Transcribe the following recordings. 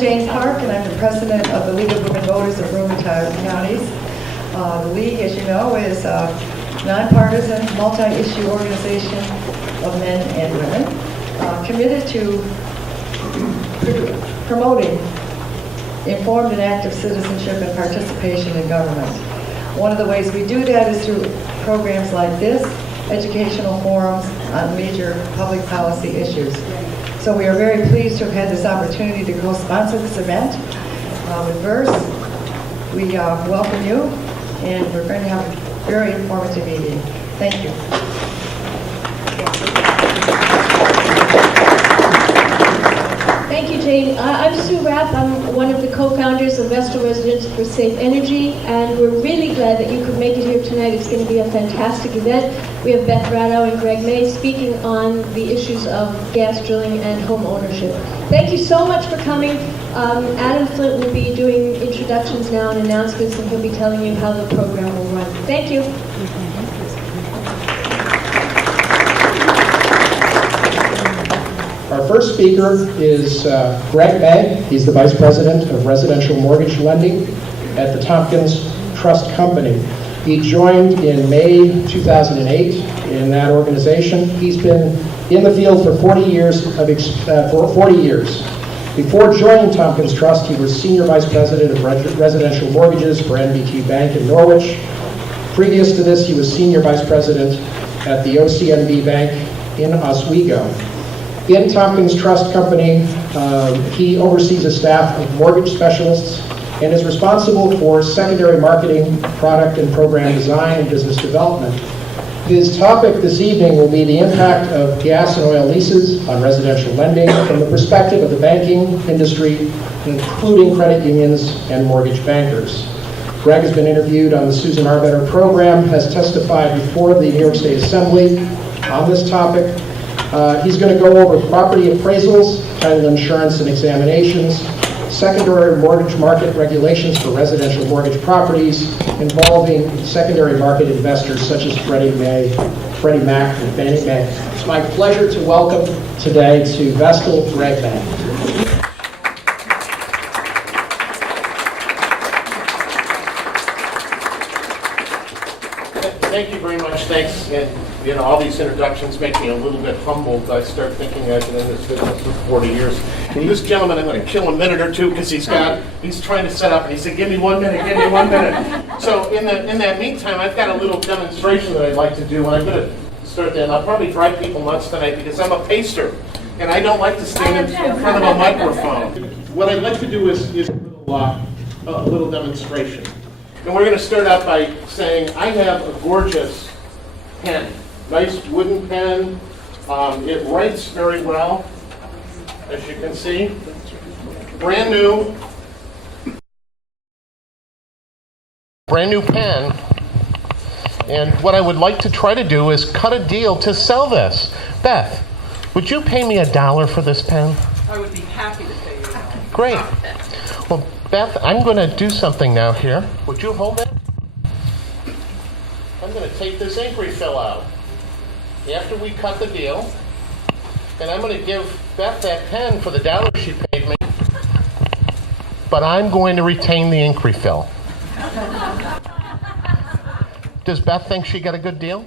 Jane Park, and I'm the president of the League of Women Voters of Broome and Tioga Counties. The League, as you know, is a nonpartisan, multi-issue organization of men and women committed to promoting informed and active citizenship and participation in government. One of the ways we do that is through programs like this, educational forums on major public policy issues. So we are very pleased to have had this opportunity to co-sponsor this event with VeRSE. We welcome you, and we're going to have a very informative meeting. Thank you. Thank you, Jane. I'm Sue Rapp. I'm one of the co-founders of Vestal Residents for Safe Energy, and we're really glad that you could make it here tonight. It's going to be a fantastic event. We have Beth Radow and Greg May speaking on the issues of gas drilling and home ownership. Thank you so much for coming. Adam Flint will be doing introductions now and announcements, and he'll be telling you how the program will run. Thank you. Our first speaker is Greg May. He's the Vice President of Residential Mortgage Lending at the Tompkins Trust Company. He joined in May 2008 in that organization. He's been in the field for 40 years. Before joining Tompkins Trust, he was Senior Vice President of Residential Mortgages for NBT Bank in Norwich. Previous to this, he was Senior Vice President at the OCNB Bank in Oswego. In Tompkins Trust Company, he oversees a staff of mortgage specialists and is responsible for secondary marketing, product and program design, and business development. His topic this evening will be the impact of gas and oil leases on residential lending from the perspective of the banking industry, including credit unions and mortgage bankers. Greg has been interviewed on the Susan Arbetter program, has testified before the New York State Assembly on this topic. He's going to go over property appraisals, title insurance and examinations, secondary mortgage market regulations for residential mortgage properties involving secondary market investors such as Freddie Mac and Fannie Mae. It's my pleasure to welcome today to Vestal Greg May. Thank you very much. Thanks. And, all these introductions make me a little bit humbled. I start thinking I've been in this business for 40 years. And this gentleman, I'm going to kill a minute or two because he's trying to set up, and he said, give me 1 minute, give me 1 minute. So in that meantime, I've got a little demonstration that I'd like to do, and I'm going to start that. And I'll probably drive people nuts tonight because I'm a pacer, and I don't like to stand in front of a microphone. What I'd like to do is a little demonstration. And we're going to start out by saying I have a gorgeous pen, nice wooden pen. It writes very well, as you can see. Brand new pen. And what I would like to try to do is cut a deal to sell this. Beth, would you pay me $1 for this pen? I would be happy to pay you $1. Great. Well, Beth, I'm going to do something now here. Would you hold it? I'm going to take this ink refill out after we cut the deal, and I'm going to give Beth that pen for the $1 she paid me, but I'm going to retain the ink refill. Does Beth think she got a good deal?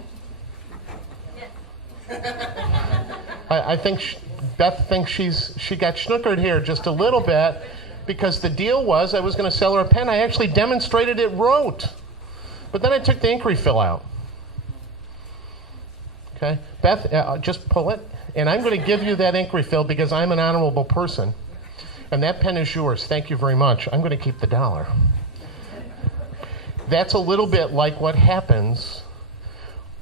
I think Beth thinks she got snookered here just a little bit, because the deal was I was going to sell her a pen. I actually demonstrated it wrote. But then I took the ink refill out. Okay? Beth, just pull it. And I'm going to give you that ink refill because I'm an honorable person. And that pen is yours. Thank you very much. I'm going to keep the $1. That's a little bit like what happens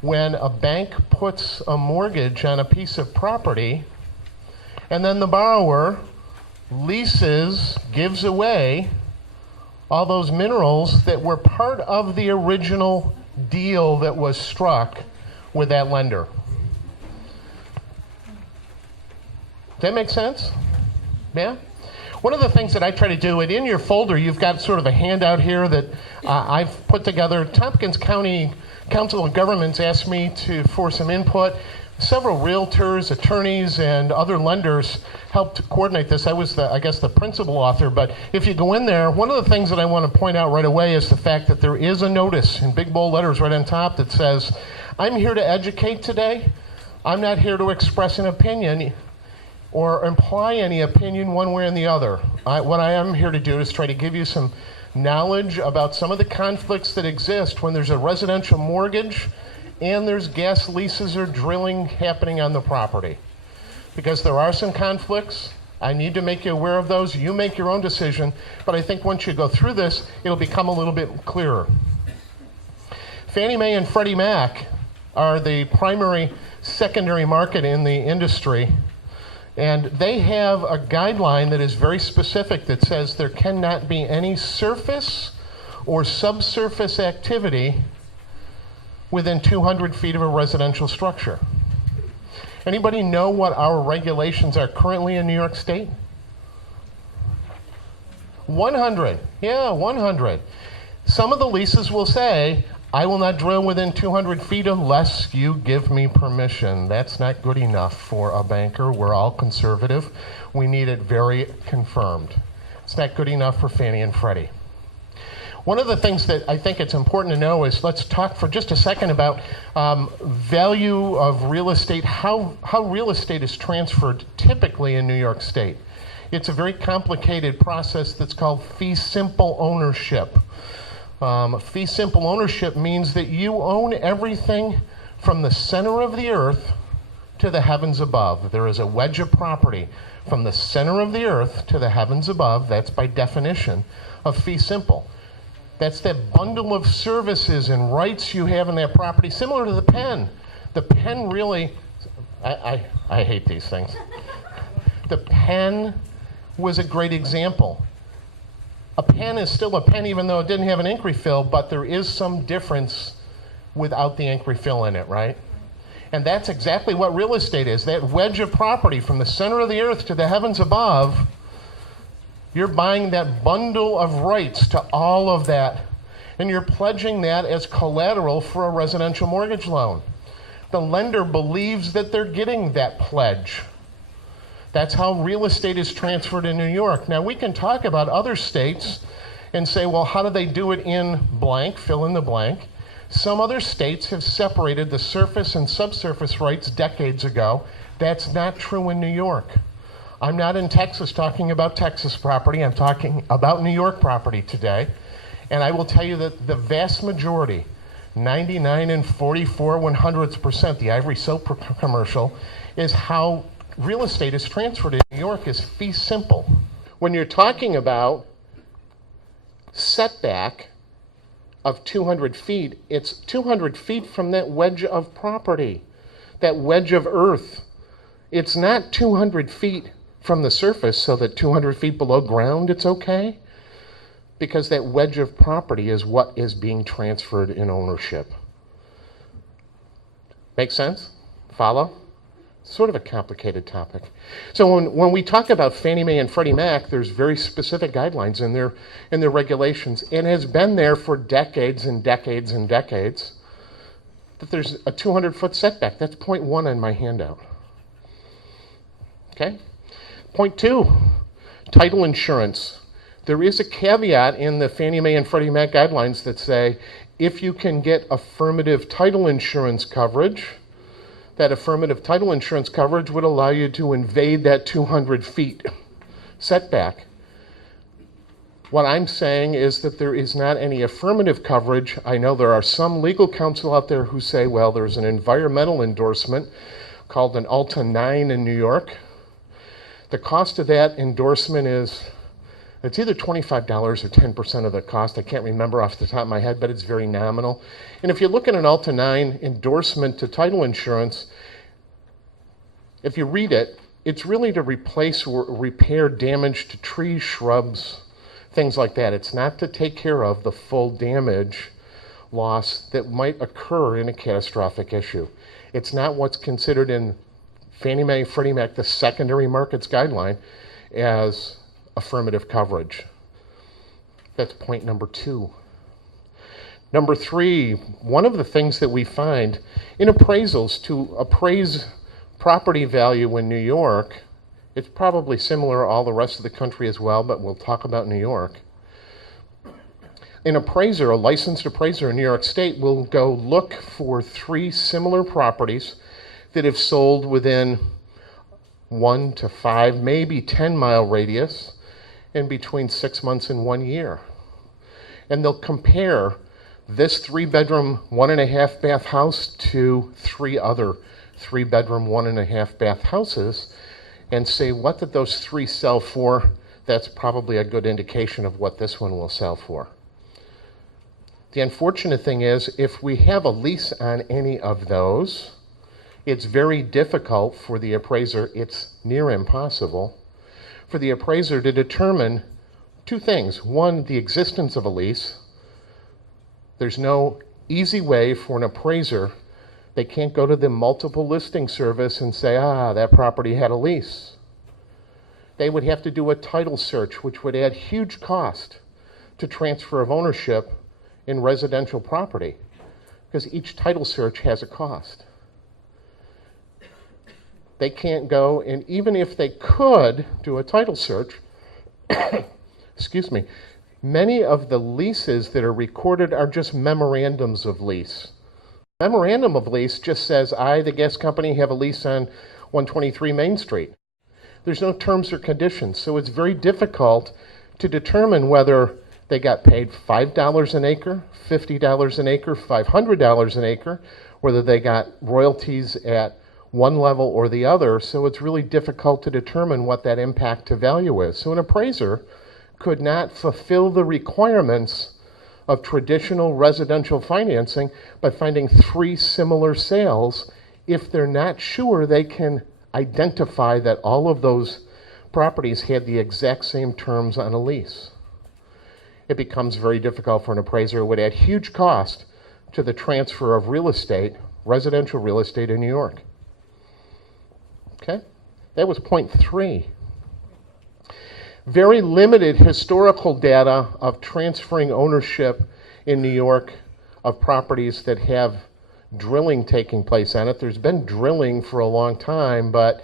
when a bank puts a mortgage on a piece of property and then the borrower leases, gives away all those minerals that were part of the original deal that was struck with that lender. Does that make sense? Yeah? One of the things that I try to do, and in your folder you've got sort of a handout here that I've put together. Tompkins County Council of Governments asked me for some input. several realtors, attorneys, and other lenders helped coordinate this. I was, the principal author, but if you go in there, one of the things that I want to point out right away is the fact that there is a notice in big bold letters right on top that says, I'm here to educate today. I'm not here to express an opinion or imply any opinion one way or the other. What I am here to do is try to give you some knowledge about some of the conflicts that exist when there's a residential mortgage and there's gas leases or drilling happening on the property. Because there are some conflicts, I need to make you aware of those. You make your own decision, but I think once you go through this, it'll become a little bit clearer. Fannie Mae and Freddie Mac are the primary secondary market in the industry, and they have a guideline that is very specific that says there cannot be any surface or subsurface activity within 200 feet of a residential structure. Anybody know what our regulations are currently in New York State? 100. Yeah, 100. Some of the leases will say, I will not drill within 200 feet unless you give me permission. That's not good enough for a banker. We're all conservative. We need it very confirmed. It's not good enough for Fannie and Freddie. One of the things that I think it's important to know is, let's talk for just a second about value of real estate, how real estate is transferred typically in New York State. It's a very complicated process that's called fee simple ownership. Fee simple ownership means that you own everything from the center of the earth to the heavens above. There is a wedge of property from the center of the earth to the heavens above. That's by definition of fee simple. That's that bundle of services and rights you have in that property, similar to the pen. The pen really, I hate these things. The pen was a great example. A pen is still a pen even though it didn't have an ink refill, but there is some difference without the ink refill in it, right? And that's exactly what real estate is. That wedge of property from the center of the earth to the heavens above, you're buying that bundle of rights to all of that, and you're pledging that as collateral for a residential mortgage loan. The lender believes that they're getting that pledge. That's how real estate is transferred in New York. Now, we can talk about other states and say, well, how do they do it in blank, fill in the blank. Some other states have separated the surface and subsurface rights decades ago. That's not true in New York. I'm not in Texas talking about Texas property. I'm talking about New York property today. And I will tell you that the vast majority, 99 and 44/100%, the Ivory Soap commercial, is how real estate is transferred in New York is fee simple. When you're talking about setback of 200 feet, it's 200 feet from that wedge of property, that wedge of earth. It's not 200 feet from the surface so that 200 feet below ground it's okay, because that wedge of property is what is being transferred in ownership. Make sense? Follow? Sort of a complicated topic. So when we talk about Fannie Mae and Freddie Mac, there's very specific guidelines in their regulations, and has been there for decades and decades and decades, that there's a 200-foot setback. That's point 1 on my handout. Okay? Point 2, title insurance. There is a caveat in the Fannie Mae and Freddie Mac guidelines that say, if you can get affirmative title insurance coverage, that affirmative title insurance coverage would allow you to invade that 200 feet setback. What I'm saying is that there is not any affirmative coverage. I know there are some legal counsel out there who say, well, there's an environmental endorsement called an Alta 9 in New York. The cost of that endorsement is, it's either $25 or 10% of the cost. I can't remember off the top of my head, but it's very nominal. And if you look at an Alta 9 endorsement to title insurance, if you read it, it's really to replace or repair damage to trees, shrubs, things like that. It's not to take care of the full damage loss that might occur in a catastrophic issue. It's not what's considered in Fannie Mae, Freddie Mac, the secondary markets guideline, as affirmative coverage. That's point number 2. Number three, one of the things that we find in appraisals to appraise property value in New York, it's probably similar all the rest of the country as well, but we'll talk about New York. An appraiser, a licensed appraiser in New York State, will go look for 3 similar properties that have sold within 1 to 5, maybe 10-mile radius in between 6 months and 1 year. And they'll compare this 3-bedroom, 1.5 bath house to 3 other 3-bedroom, 1.5 bath houses and say, what did those 3 sell for? That's probably a good indication of what this one will sell for. The unfortunate thing is, if we have a lease on any of those, it's very difficult for the appraiser, it's near impossible, for the appraiser to determine 2 things. One, the existence of a lease. There's no easy way for an appraiser. They can't go to the multiple listing service and say, that property had a lease. They would have to do a title search, which would add huge cost to transfer of ownership in residential property, because each title search has a cost. They can't go, and even if they could do a title search, excuse me, many of the leases that are recorded are just memorandums of lease. Memorandum of lease just says, I, the gas company, have a lease on 123 Main Street. There's no terms or conditions, so it's very difficult to determine whether they got paid $5 an acre, $50 an acre, $500 an acre, whether they got royalties at one level or the other, so it's really difficult to determine what that impact to value is. So an appraiser could not fulfill the requirements of traditional residential financing by finding 3 similar sales if they're not sure they can identify that all of those properties had the exact same terms on a lease. It becomes very difficult for an appraiser. It would add huge cost to the transfer of real estate, residential real estate in New York. Okay? That was point 3. Very limited historical data of transferring ownership in New York of properties that have drilling taking place on it. There's been drilling for a long time, but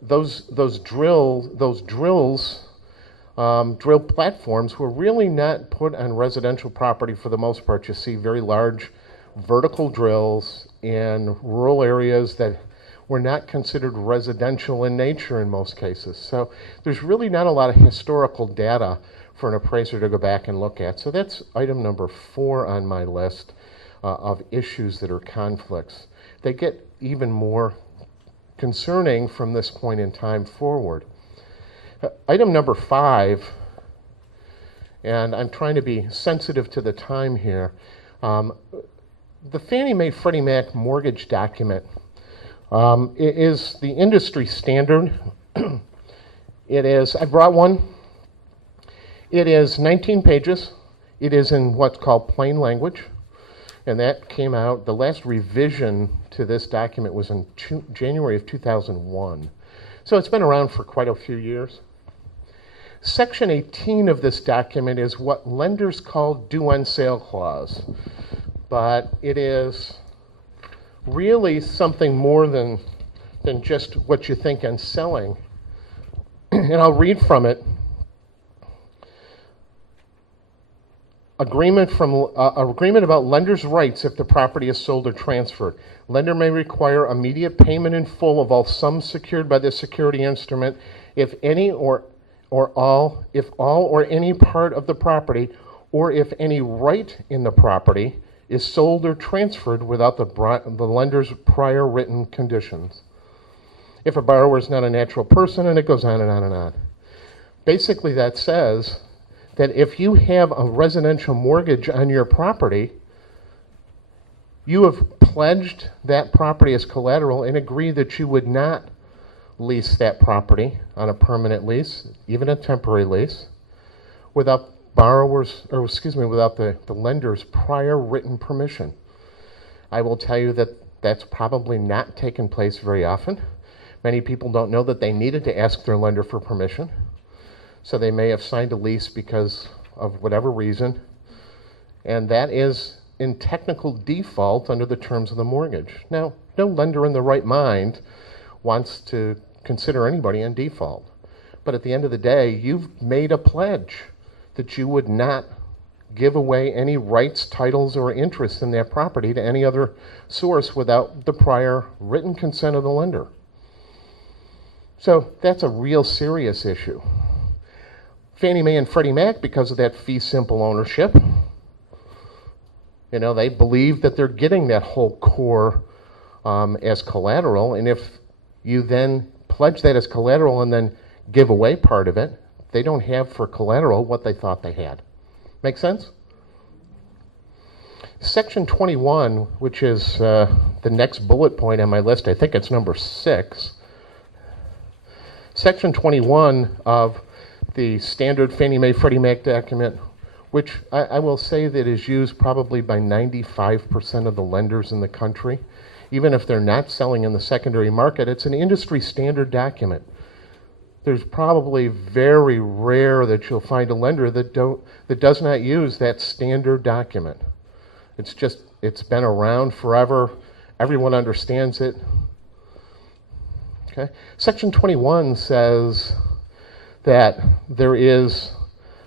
those drill platforms were really not put on residential property for the most part. You see very large vertical drills in rural areas that were not considered residential in nature in most cases. So there's really not a lot of historical data for an appraiser to go back and look at. So that's item number 4 on my list of issues that are conflicts. They get even more concerning from this point in time forward. Item number 5, and I'm trying to be sensitive to the time here. The Fannie Mae Freddie Mac mortgage document is the industry standard. It is, I brought one. It is 19 pages. It is in what's called plain language. And that came out, the last revision to this document was in January of 2001. So it's been around for quite a few years. Section 18 of this document is what lenders call due on sale clause. But it is really something more than just what you think on selling. And I'll read from it. Agreement about lender's rights if the property is sold or transferred. Lender may require immediate payment in full of all sums secured by the security instrument if any or all or any part of the property or if any right in the property is sold or transferred without the lender's prior written conditions. If a borrower is not a natural person, and it goes on and on and on. Basically, that says that if you have a residential mortgage on your property, you have pledged that property as collateral and agree that you would not lease that property on a permanent lease, even a temporary lease, without without the lender's prior written permission. I will tell you that that's probably not taken place very often. Many people don't know that they needed to ask their lender for permission. So they may have signed a lease because of whatever reason, and that is in technical default under the terms of the mortgage. Now, no lender in their right mind wants to consider anybody in default. But at the end of the day, you've made a pledge that you would not give away any rights, titles, or interest in that property to any other source without the prior written consent of the lender. So that's a real serious issue. Fannie Mae and Freddie Mac, because of that fee simple ownership, they believe that they're getting that whole core as collateral, and if you then pledge that as collateral and then give away part of it, they don't have for collateral what they thought they had. Make sense? Section 21, which is the next bullet point on my list, I think it's number 6. Section 21 of the standard Fannie Mae Freddie Mac document, which I will say that is used probably by 95% of the lenders in the country. Even if they're not selling in the secondary market, it's an industry standard document. There's probably very rare that you'll find a lender that does not use that standard document. It's been around forever. Everyone understands it. Okay. Section 21 says that there is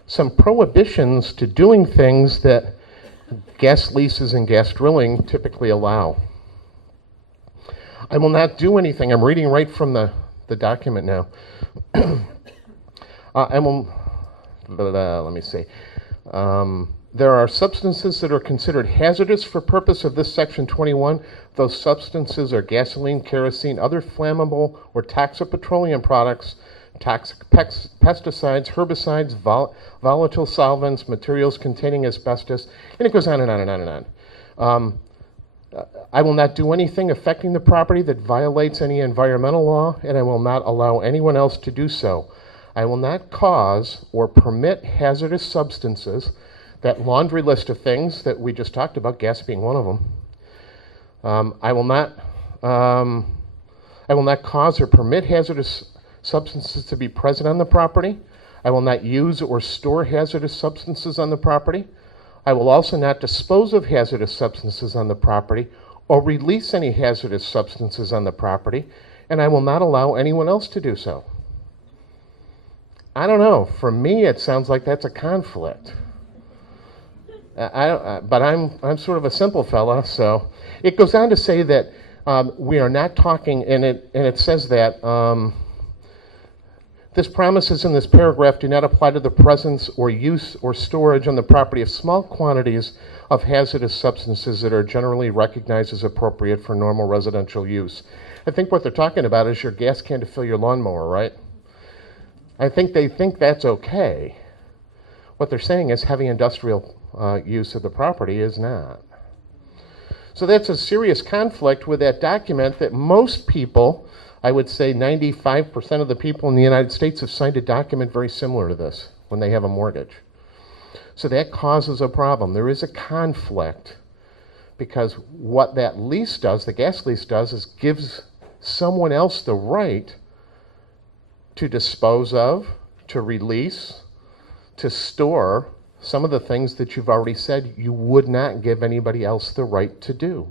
some prohibitions to doing things that gas leases and gas drilling typically allow. I will not do anything. I'm reading right from the document now. Let me see. There are substances that are considered hazardous for purpose of this section 21. Those substances are gasoline, kerosene, other flammable or toxic petroleum products, toxic pesticides, herbicides, volatile solvents, materials containing asbestos, and it goes on and on and on and on. I will not do anything affecting the property that violates any environmental law, and I will not allow anyone else to do so. I will not cause or permit hazardous substances, that laundry list of things that we just talked about, gas being one of them. I will not cause or permit hazardous substances to be present on the property. I will not use or store hazardous substances on the property. I will also not dispose of hazardous substances on the property or release any hazardous substances on the property, and I will not allow anyone else to do so. I don't know. For me, it sounds like that's a conflict. But I'm sort of a simple fella, so it goes on to say that we are not talking, and it says that this promises in this paragraph do not apply to the presence or use or storage on the property of small quantities of hazardous substances that are generally recognized as appropriate for normal residential use. I think what they're talking about is your gas can to fill your lawnmower, right? I think they think that's okay. What they're saying is heavy industrial use of the property is not. So that's a serious conflict with that document that most people, I would say 95% of the people in the United States have signed a document very similar to this when they have a mortgage. So that causes a problem. There is a conflict because what that lease does, the gas lease does, is gives someone else the right to dispose of, to release, to store some of the things that you've already said you would not give anybody else the right to do.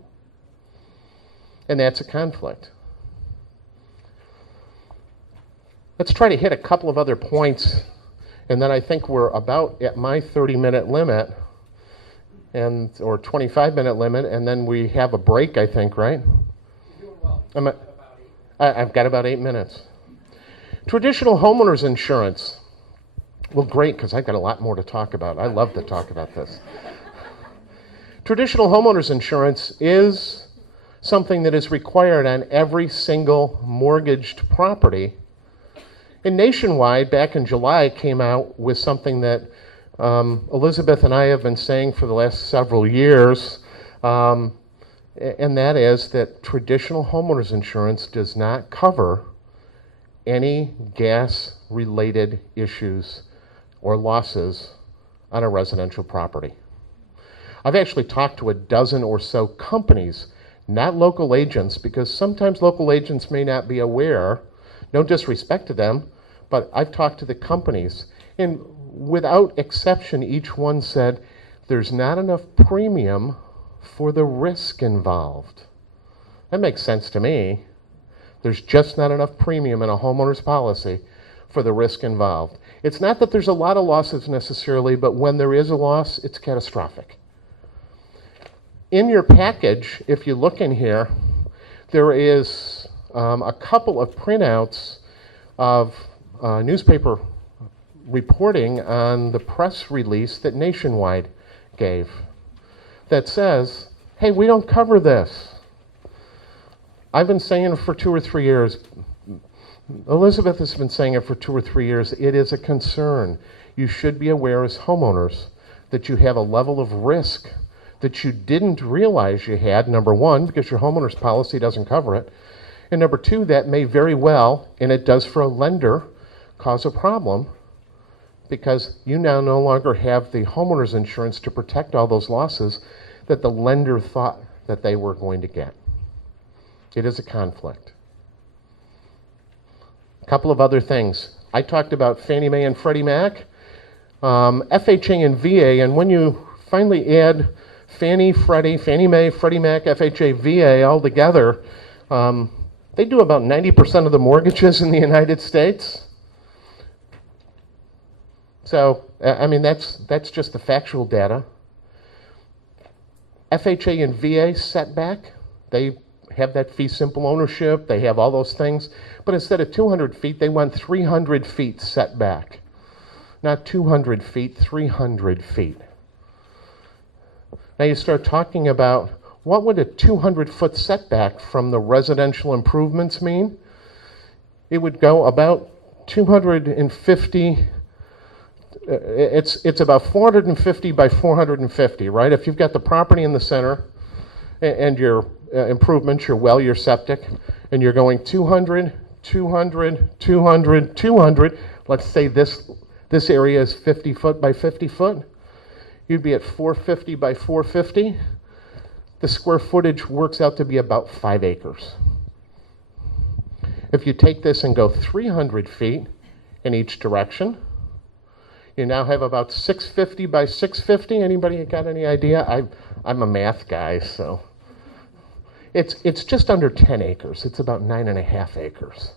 And that's a conflict. Let's try to hit a couple of other points, and then I think we're about at my 30-minute limit, or 25-minute limit, and then we have a break, I think, right? You're doing well. I've got about 8 minutes. Traditional homeowners insurance. Well, great, because I've got a lot more to talk about. I love to talk about this. Traditional homeowners insurance is something that is required on every single mortgaged property. And Nationwide, back in July, came out with something that Elizabeth and I have been saying for the last several years, and that is that traditional homeowners insurance does not cover any gas-related issues or losses on a residential property. I've actually talked to a dozen or so companies, not local agents, because sometimes local agents may not be aware, no disrespect to them, but I've talked to the companies, and without exception, each one said, there's not enough premium for the risk involved. That makes sense to me. There's just not enough premium in a homeowner's policy for the risk involved. It's not that there's a lot of losses necessarily, but when there is a loss, it's catastrophic. In your package, if you look in here, there is a couple of printouts of newspaper reporting on the press release that Nationwide gave that says, hey, we don't cover this. I've been saying it for 2 or 3 years. Elizabeth has been saying it for 2 or 3 years. It is a concern. You should be aware as homeowners that you have a level of risk that you didn't realize you had, number one, because your homeowner's policy doesn't cover it, and number two, that may very well, and it does for a lender, cause a problem because you now no longer have the homeowner's insurance to protect all those losses that the lender thought that they were going to get. It is a conflict. A couple of other things. I talked about Fannie Mae and Freddie Mac, FHA and VA, and when you finally add Fannie Mae, Freddie Mac, FHA, VA all together, they do about 90% of the mortgages in the United States. So, I mean, that's just the factual data. FHA and VA setback, they have that fee simple ownership, they have all those things, but instead of 200 feet, they want 300 feet setback. Not 200 feet, 300 feet. Now you start talking about what would a 200-foot setback from the residential improvements mean? It would go about 250, it's about 450 by 450, right? If you've got the property in the center and your improvements, your well, your septic, and you're going 200, 200, 200, 200, let's say this area is 50 foot by 50 foot, you'd be at 450 by 450. The square footage works out to be about 5 acres. If you take this and go 300 feet in each direction, you now have about 650 by 650. Anybody got any idea? I'm a math guy, so. It's just under 10 acres. It's about 9.5 acres.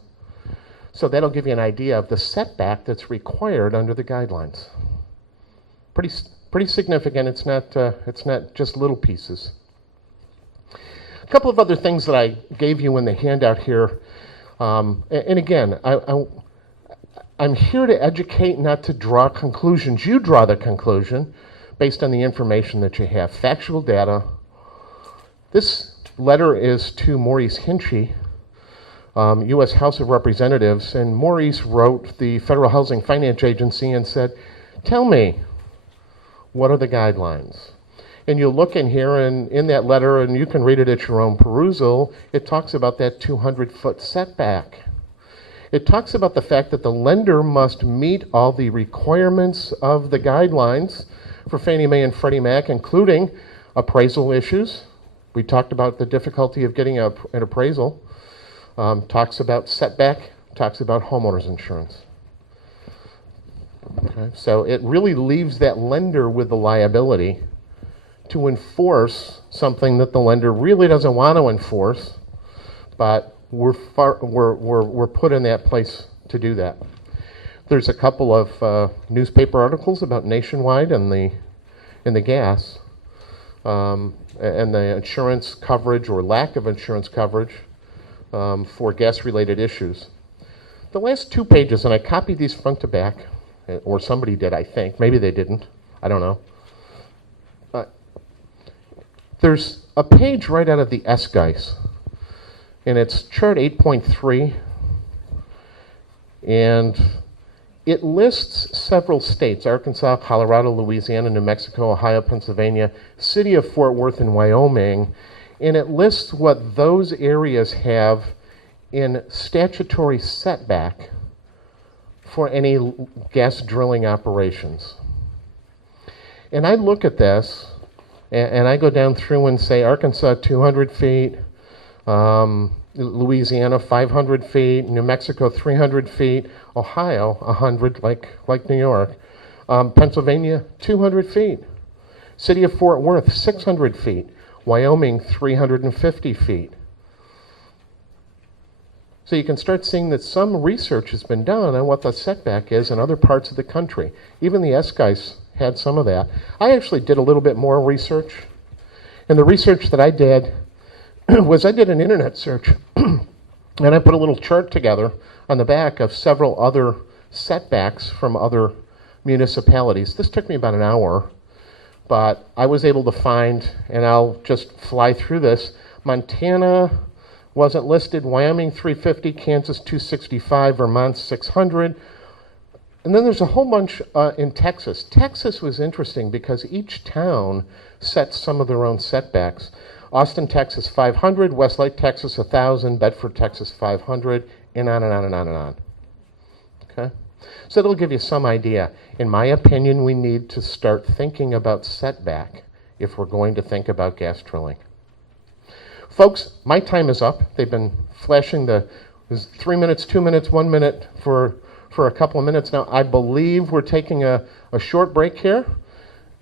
So that'll give you an idea of the setback that's required under the guidelines. Pretty significant. It's not just little pieces. A couple of other things that I gave you in the handout here, and again, I'm here to educate, not to draw conclusions. You draw the conclusion based on the information that you have, factual data. This letter is to Maurice Hinchey, U.S. House of Representatives, and Maurice wrote the Federal Housing Finance Agency and said, tell me, what are the guidelines? And you'll look in here, and in that letter, and you can read it at your own perusal, it talks about that 200-foot setback. It talks about the fact that the lender must meet all the requirements of the guidelines for Fannie Mae and Freddie Mac, including appraisal issues. We talked about the difficulty of getting an appraisal. Talks about setback, talks about homeowners insurance. Okay, so it really leaves that lender with the liability to enforce something that the lender really doesn't want to enforce, but we're put in that place to do that. There's a couple of newspaper articles about Nationwide and the gas and the insurance coverage or lack of insurance coverage for gas-related issues. The last 2 pages, and I copied these front to back, or somebody did, I think. Maybe they didn't. I don't know. There's a page right out of the SGICE, and it's chart 8.3, and it lists several states, Arkansas, Colorado, Louisiana, New Mexico, Ohio, Pennsylvania, city of Fort Worth, and Wyoming, and it lists what those areas have in statutory setback for any gas drilling operations. And I look at this, and I go down through and say Arkansas 200 feet, Louisiana 500 feet, New Mexico 300 feet, Ohio 100 like New York, Pennsylvania 200 feet. City of Fort Worth, 600 feet. Wyoming, 350 feet. So you can start seeing that some research has been done on what the setback is in other parts of the country. Even the S guys had some of that. I actually did a little bit more research. And the research that I did was I did an internet search. And I put a little chart together on the back of several other setbacks from other municipalities. This took me about an hour, but I was able to find, and I'll just fly through this, Montana wasn't listed, Wyoming 350, Kansas 265, Vermont 600. And then there's a whole bunch in Texas. Texas was interesting because each town sets some of their own setbacks. Austin, Texas 500, Westlake, Texas 1,000, Bedford, Texas 500, and on and on and on and on. Okay? So that'll give you some idea. In my opinion, we need to start thinking about setback if we're going to think about gas drilling. Folks, my time is up. They've been flashing the 3 minutes, 2 minutes, 1 minute for a couple of minutes now. I believe we're taking a short break here.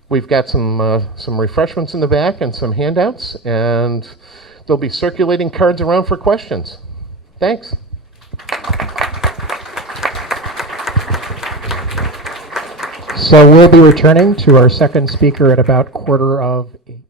We've got some refreshments in the back and some handouts, and they'll be circulating cards around for questions. Thanks. So we'll be returning to our second speaker at about 7:15.